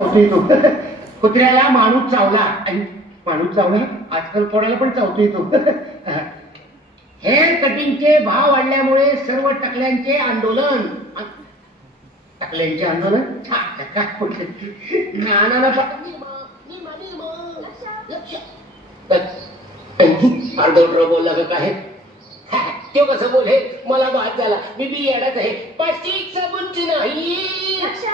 कुत्र्याला माणूस चावला आणि माणूस चावला आजकाल कोणाला पण चावतोय तो. हेअर कटिंगचे भाव वाढल्यामुळे सर्व टकल्यांचे आंदोलन. टकल्यांचे आंदोलन अर्धवट बोलला का काय तो कसं बोले मला बाद झाला मी बी येणार आहे प्लास्टिक सबूत नाही लक्ष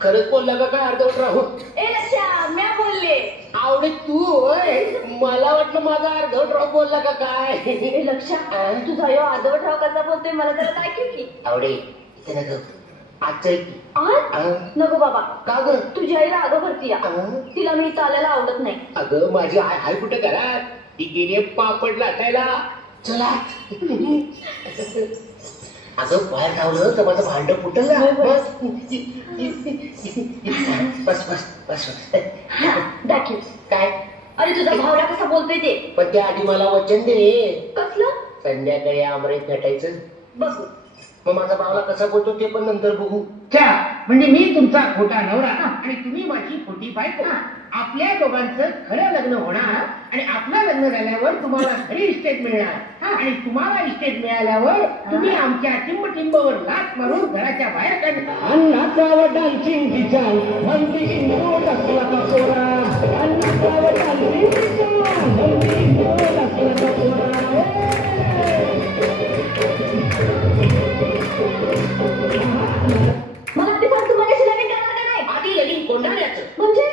खरंच बोलला का काय अर्धवट राहू मी बोलले आवडे तू होय मला वाटलं माझा अर्धवट राहू बोलला का काय लक्ष तुझा यो अर्धवट राव कसा बोलतोय मला जरा ऐकू की आवडे नको बाबा का ग तुझी आई राग भरती तिला मी चालायला आवडत नाही. अगं माझी आई हाय कुठे घरात ती गेली पापड लाटायला. चला अगं बाहेर धावलं तर माझं भांड फुटल ना. बस बस बस दाखव काय अरे तुझा भावला कसा बोलतोय ते पण त्या आधी मला वचन दे कसलं संध्याकाळी आमरेत भेटायचं. बघू मग माझा भावला कसा बोलतो ते पण नंतर बघू. म्हणजे मी तुमचा खोटा नवरा आणि तुम्ही माझी खोटी बायको. आपल्या दोघांचं खरं लग्न होणार आणि आपलं लग्न झाल्यावर तुम्हाला खरी इस्टेट मिळणार आणि तुम्हाला इस्टेट मिळाल्यावर तुम्ही आमच्या टिंबटिंबवर लाथ मारून घराच्या बाहेर काढणार. अन्नाचा डान्सिंग किचन हल्दी नोट असला का पोरा अन्नाचा डान्सिंग किचन हल्दी नोट असला का पोरा.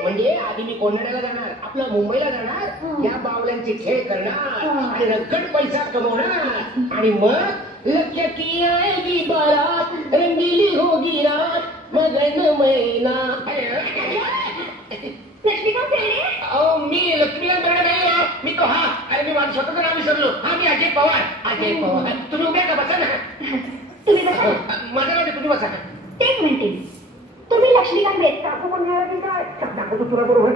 म्हणजे आधी मी कोंढाण्याला जाणार आपलं मुंबईला जाणार या बावल्यांचे खेळ करणार आणि रक्कड पैसा कमवणार आणि मग लक्ष की आएगी बारात रंगीली होगी रात मगन मैना. मी लक्ष्मीकांत बेर्डे नाही मी तो हा अरे मी माझं स्वतःचं नाव विसरलो. हा मी अजय पवार. अजय पवार तुम्ही उभ्या का बसा ना तुम्ही बसा माझं नाव तुम्ही बसा एक मिनिट तुम्ही लक्ष्मीकांत बेर्डे काकू म्हणणार काय तुला बरोबर